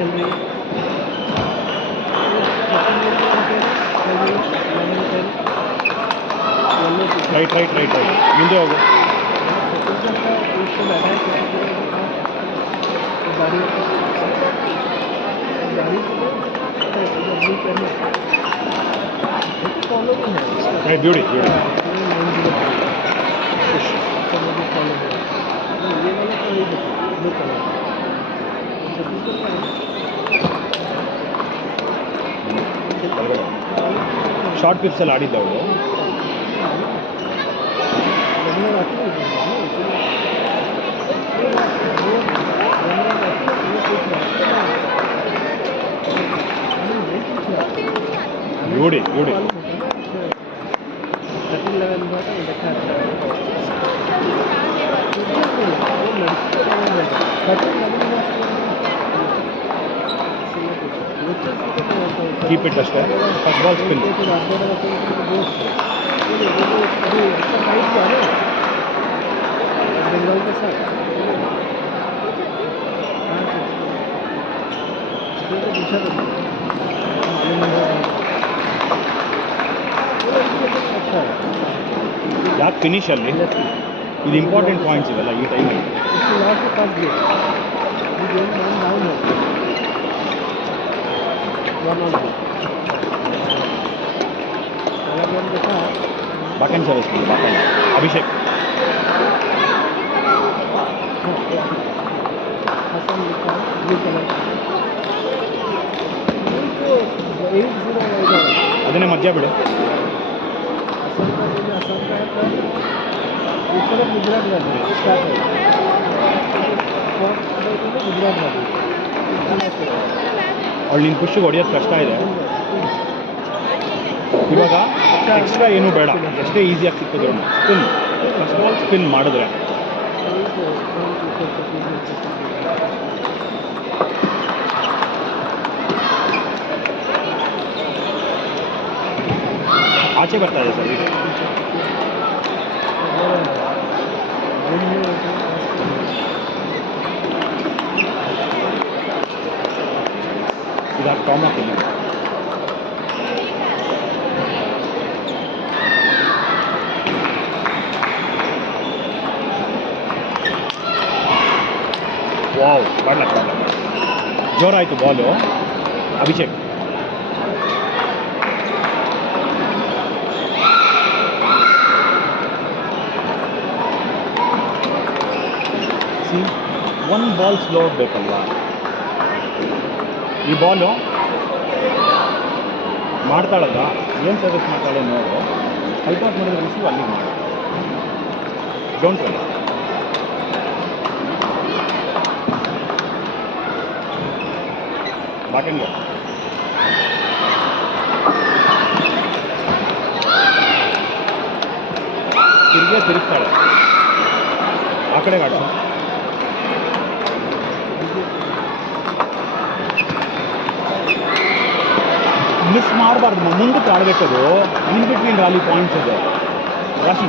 चल रही है। राइट राइट राइट राइट ಮುಂದೆ ಹೋಗು उसको बैठा है गाड़ी फॉलो भी है राइट ब्यूटी ब्यूटी फॉलो है ये वाला कोई ब्लू कलर ಶಾರ್ಟ್ ಪಿಪ್ಸಲ್ಲಿ ಆಡಿದ್ದ ಅವಳು ಬ್ಯೂಟಿ ಬ್ಯೂಟಿ 13 ಕೀಪ್ ಇಟ್ ಅಷ್ಟೇ ಫಸ್ಟ್ ಬಾಲ್ ಸ್ಪಿನ್ बंगाल के साथ ಯಾಕೆ ಫಿನಿಷಲ್ಲಿ ಇದು ಇಂಪಾರ್ಟೆಂಟ್ ಪಾಯಿಂಟ್ಸ್ ಇವೆಲ್ಲ ಈ ಟೈಮಲ್ಲಿ ಬಾಕನ್ ಸರ್ವಿಸ್ ಬಾಕನ್ ಅಭಿಷೇಕ್ ಅದನ್ನೇ ಮಧ್ಯ ಬಿಡು ಅವಳು ನಿನ್ನ ಖುಷಿಗೆ ಹೊಡೆಯೋದು ಕಷ್ಟ ಇದೆ ಇವಾಗ ಎಕ್ಸ್ಟ್ರಾ ಏನೂ ಬೇಡ ಎಷ್ಟೇ ಈಸಿಯಾಗಿ ಸಿಕ್ಕಿದ್ರು ಸ್ಪಿನ್ ಫಸ್ಟ್ ಬಾಲ್ ಸ್ಪಿನ್ ಮಾಡಿದ್ರೆ ಆಚೆ ಬರ್ತಾ ಇದೆ ಸರ್ ಇದಾಗ ಟಾಮ್ ಹಾಕಿಲ್ಲ ವಾವ್ ಮಾಡ್ಲಕ್ಕ ಜೋರಾಯಿತು ball Abhishek one ball slow ಬೇಕಲ್ವಾ ಈ ಬಾಲು ಮಾಡ್ತಾಳಲ್ಲ ಏನು ಸರ್ವಿಸ್ ಮಾಡ್ತಾಳೆ ನೋಡು ಹೈಪಾಸ್ ಮಾಡಿದ್ರೆ ರಿಸೀವ್ ಅಲ್ಲಿ ಮಾಡಿ ಡೋಂಟ್ ವರಿ ಬಾಕಂಗೆ ತಿರುಗಿಸ್ತಾಳೆ ಆ ಕಡೆಗೆ ಆಡ್ಸು ಮಿಸ್ ಮಾಡಬಾರ್ದು ಮುಂದಕ್ಕೆ ಆಡಬೇಕದು ಇನ್ ಬಿಟ್ವೀನ್ ರಾಲಿ ಪಾಯಿಂಟ್ಸ್ ಅದು ರಾಶಿ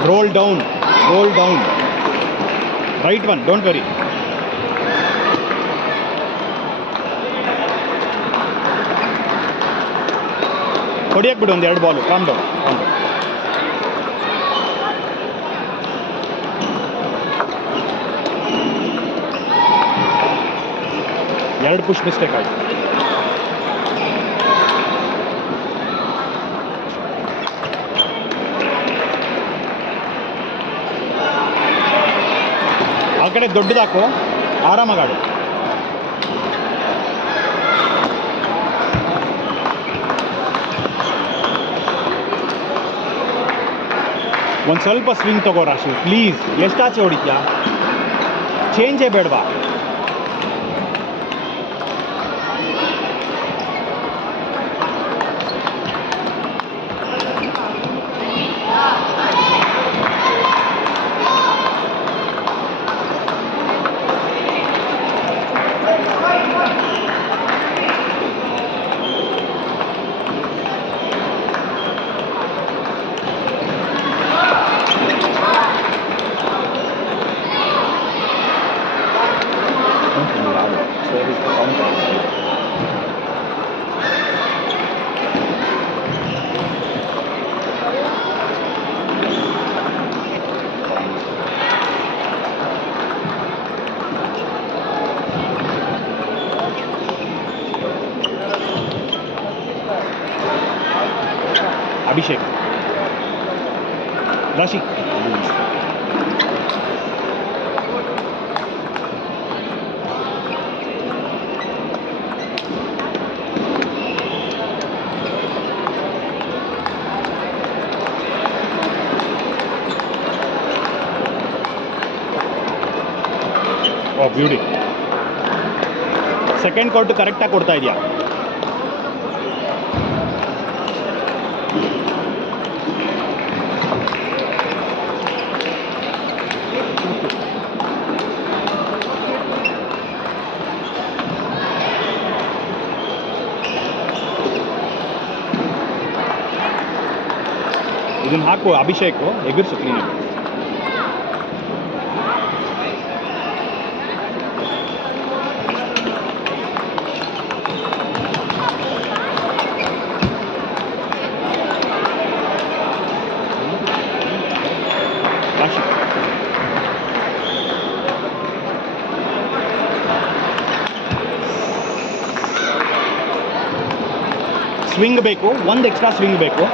roll down, right one, don't worry. ಹೊಡಿಯಕ್ಕೆ ಬಿಡು ಒಂದು ಎರಡು ಬಾಲು ಕಾಮ್ ಡೌನ್ ಎರಡು ಪುಷ್ ಮಿಸ್ಟೇಕ್ ಆಯ್ತು ಆ ಕಡೆ ದೊಡ್ಡದಾಕು ಆರಾಮಾಗಾಡು ಒಂದು ಸ್ವಲ್ಪ ಸ್ವಿಂಗ್ ತಗೋ ರಾಶಿ ಪ್ಲೀಸ್. ಎಷ್ಟಾಚೆ ಹೊಡಿತ್ಯಾ? ಚೇಂಜೇ ಬೇಡವಾ? ಅಭಿಷೇಕ್ ರಾಶಿ ಓ ಬ್ಯೂಟಿ. ಸೆಕೆಂಡ್ ಕೌಂಟು ಕರೆಕ್ಟಾಗಿ ಕೊಡ್ತಾ ಇದೆಯಾ? ಇದನ್ನು ಹಾಕು ಅಭಿಷೇಕು, ಎಗುರ್ಸು ಕ್ಲೀನಾಗಿ. ರಾಶಿ ಸ್ವಿಂಗ್ ಬೇಕು, ಒಂದು ಎಕ್ಸ್ಟ್ರಾ ಸ್ವಿಂಗ್ ಬೇಕು.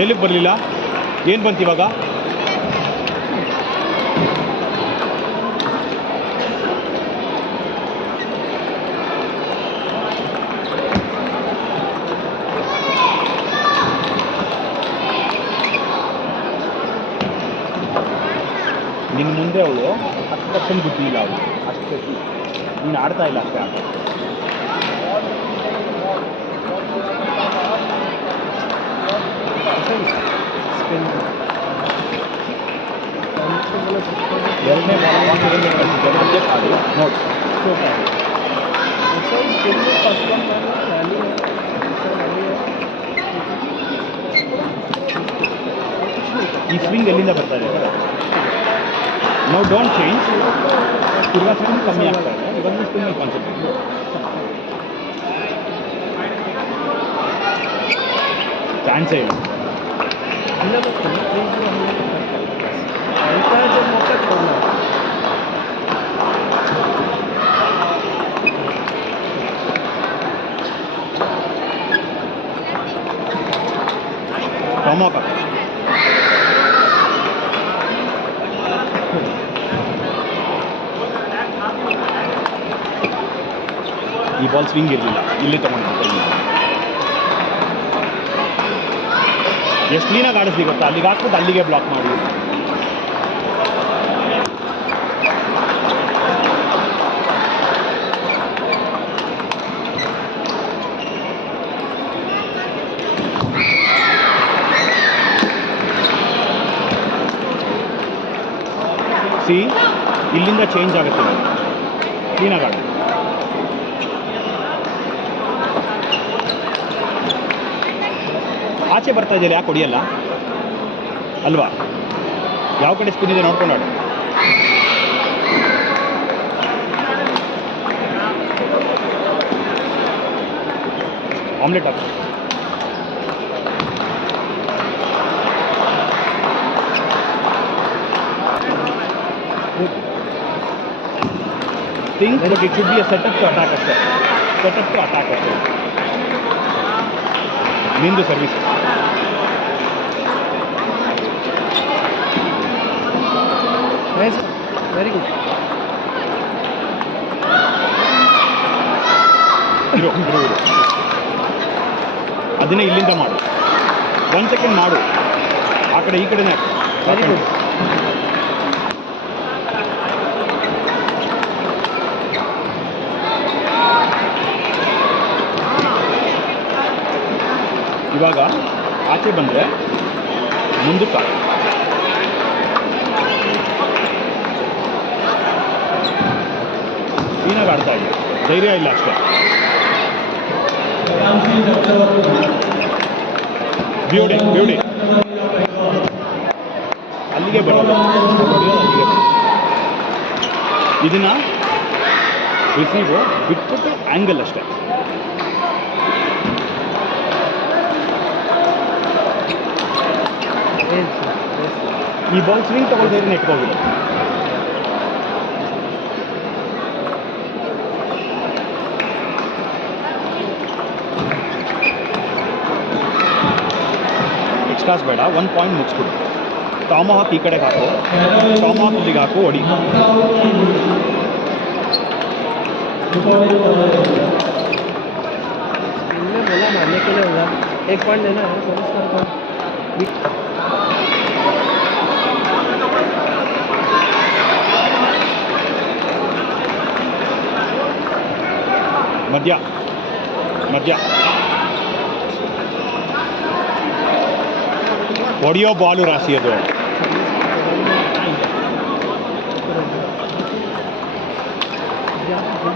ಎಲ್ಲಿಗೆ ಬರಲಿಲ್ಲ? ಏನು ಬಂತು ಇವಾಗ? ನಿನ್ನ ಮುಂದೆ ಅವಳು 10% ಬುದ್ಧಿ ಇಲ್ಲ, ಅವಳು ಅಷ್ಟೇ. ನೀನು ಆಡ್ತಾ ಇಲ್ಲ ಅಷ್ಟೇ ಆಟ. ಎರಡನೇ ನೋಡಿ ಈ ಸ್ವಿಂಗ್ ಎಲ್ಲಿಂದ ಬರ್ತಾ ಇದೆ? ನಾವು ಡೋಂಟ್ ಚೇಂಜ್. ತಿರ್ಗಾ ಸ್ವಿಂಗ್ ಕಮ್ಮಿ ಆಗ್ತಾ ಇದೆ. ಇವಾಗ ಸ್ವಿಂಗ್ ಕಾನ್ಸೆಪ್ಟ್ ಚಾನ್ಸೇ ಇಲ್ಲ. ಟೊಮೊಟೊ ಈ ಬಾಲ್ ಸ್ವಿಂಗ್ ಇರಲಿಲ್ಲ, ಇಲ್ಲಿ ತಗೊಂಡು ಎಷ್ಟು ಕ್ಲೀನಾಗಿ ಆಡಿಸ್ಲಿ ಗೊತ್ತಾ? ಅಲ್ಲಿಗೆ ಹಾಕ್ಬಿಟ್ಟು ಅಲ್ಲಿಗೆ ಬ್ಲಾಕ್ ಮಾಡಿ. ಸಿ ಇಲ್ಲಿಂದ ಚೇಂಜ್ ಆಗುತ್ತೆ, ಕ್ಲೀನಾಗಿ ಆಡಿ. ಆಚೆ ಬರ್ತಾ ಇದೆಯಲ್ಲ, ಯಾಕೆ ಹೊಡಿಯಲ್ಲ ಅಲ್ವಾ? ಯಾವ ಕಡೆ ಸ್ಪಿನ್ ಇದೆ ನೋಡ್ಕೊಂಡು ಆಡು. ಆಮ್ಲೆಟ್ ಹಾಕು. Think but it should be a setup to attack ಅಷ್ಟೇ. ಸೆಟಪ್ ಟು ಅಟ್ಯಾಕ್ ಅಷ್ಟೇ. ನಿಂದು ಸರ್ವಿಸ್. Very good. ಇರು ಇರು ಇರು. ಅದನ್ನೇ ಇಲ್ಲಿಂದ ಮಾಡು. 1 ಸೆಕೆಂಡ್ ಮಾಡು. ಆ ಕಡೆ ಈ ಕಡೆನೇ ವೆರಿ ಗುಡ್. ಇವಾಗ ಆಚೆ ಬಂದರೆ ಮುಂದಕ್ಕೆ ಕ್ಲೀನಾಗಿ ಆಡ್ತಾ ಇಲ್ಲ. ಧೈರ್ಯ ಇಲ್ಲ ಅಷ್ಟೇ. Beauty beauty. ಅಲ್ಲಿಗೆ ಬರೋದು, ಅಲ್ಲಿಗೆ ಬರೋದು. ಇದನ್ನು ರಿಸೀವು ಬಿಟ್ಬಿಟ್ಟು ಆ್ಯಂಗಲ್ ಅಷ್ಟೇ. ಈ ಬಾಲ್ ಸ್ವಿಂಗ್ ತಗೊಳ್ತಾ ನೆಟ್ಕೋಗಿಲ್ಲ. ಎಕ್ಸ್ಟ್ರಾಸ್ ಬೇಡ, 1 ಪಾಯಿಂಟ್ ಮುಗಿಸ್ಬಿಡು. ಟಾಮಹಾಕ್ ಈ ಕಡೆಗೆ ಹಾಕು, ಟಾಮಹಾಕ್ ಇಲ್ಲಿಗೆ ಹಾಕು, ಹೊಡಿ. बोला मारने के लिए होगा 1 पॉइंट देना है सर्विस का. ಮಧ್ಯ ಮಧ್ಯ ಹೊಡೆಯೋ ಬಾಲು ರಾಶಿ ಅದು.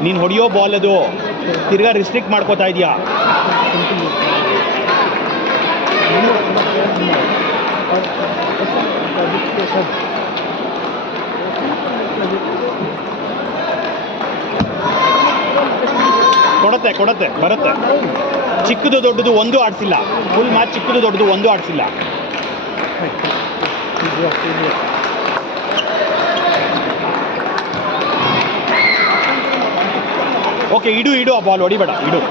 ನೀನು ಹೊಡೆಯೋ ಬಾಲ್ ಅದು. ತಿರ್ಗಾ ರಿಸ್ಟ್ರಿಕ್ಟ್ ಮಾಡ್ಕೋತಾ ಇದೆಯಾ? ಕೊಡತ್ತೆ ಕೊಡತ್ತೆ ಬರುತ್ತೆ. ಚಿಕ್ಕದು ದೊಡ್ಡದು ಒಂದು ಆಡಿಸಿಲ್ಲ. ಫುಲ್ ಮ್ಯಾಚ್ ಚಿಕ್ಕದು ದೊಡ್ಡದು ಒಂದು ಆಡಿಸಿಲ್ಲ. ಓಕೆ, ಇಡು ಇಡು, ಆ ಬಾಲ್ ಹೊಡಿಬೇಡ, ಇಡು.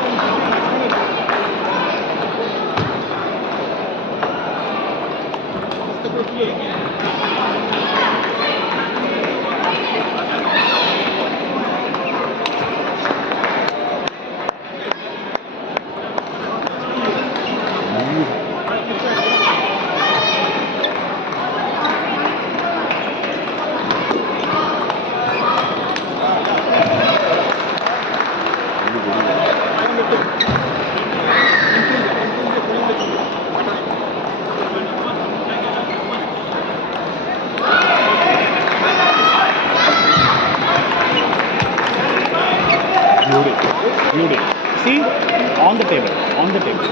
Beauty. See, on the table, on the table.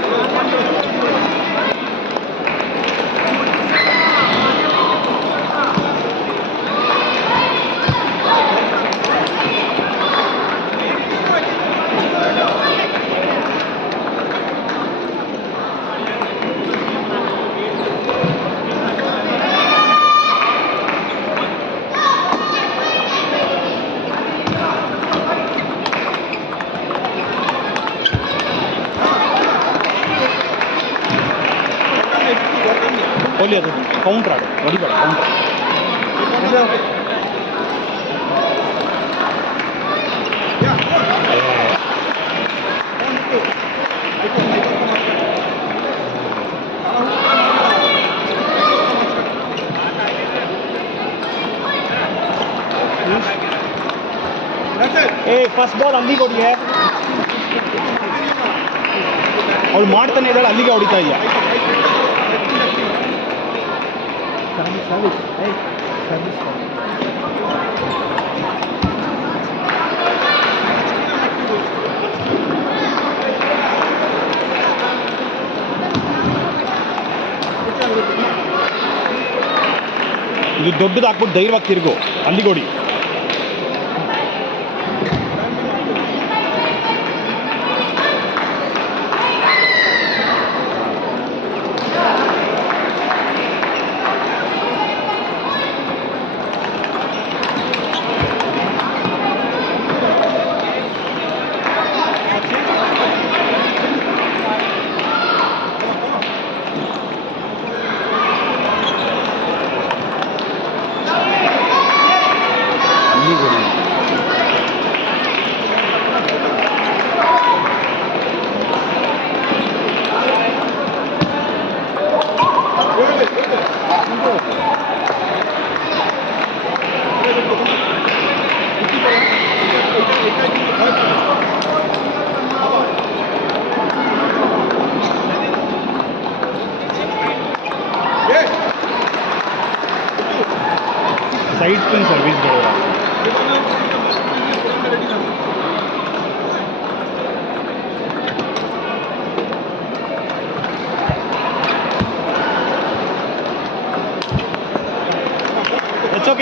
Kohli ಅದು ಕೌಂಟ್ರ್ ಆಡು, ಹೊಡಿಬೇಡ, ಕೌಂಟ್ರ್. ಏ ಫಸ್ಟ್ ಬಾಲ್ ಅಲ್ಲಿಗೆ ಹೊಡಿಯೇ. ಅವ್ಳು ಮಾಡ್ತಾನೆ ಇದ್ದಾಳೆ, ಅಲ್ಲಿಗೆ ಹೊಡಿತಾ ಇದೆಯಾ? ಇದು ದೊಡ್ಡದು ಹಾಕ್ಬಿಟ್ಟು ಧೈರ್ಯವಾಗಿ ತಿರುಗು, ಅಲ್ಲಿಗೆ ಹೊಡಿ.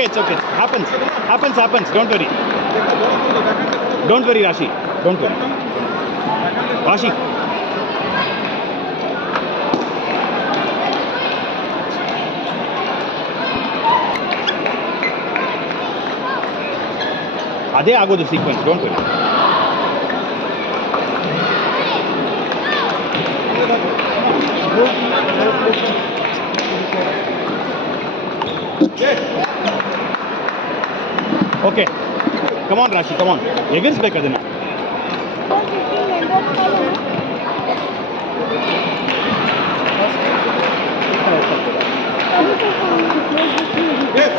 It's okay happens don't worry ರಾಶಿ ಡೋಂಟ್ ವರಿ ರಾಶಿ ಅದೇ ಆಗೋದು sequence don't worry okay come on ರಾಶಿ ಕಮಾನ್ ಎಗರಿಸ್ಬೇಕು ಅದನ್ನು Yes.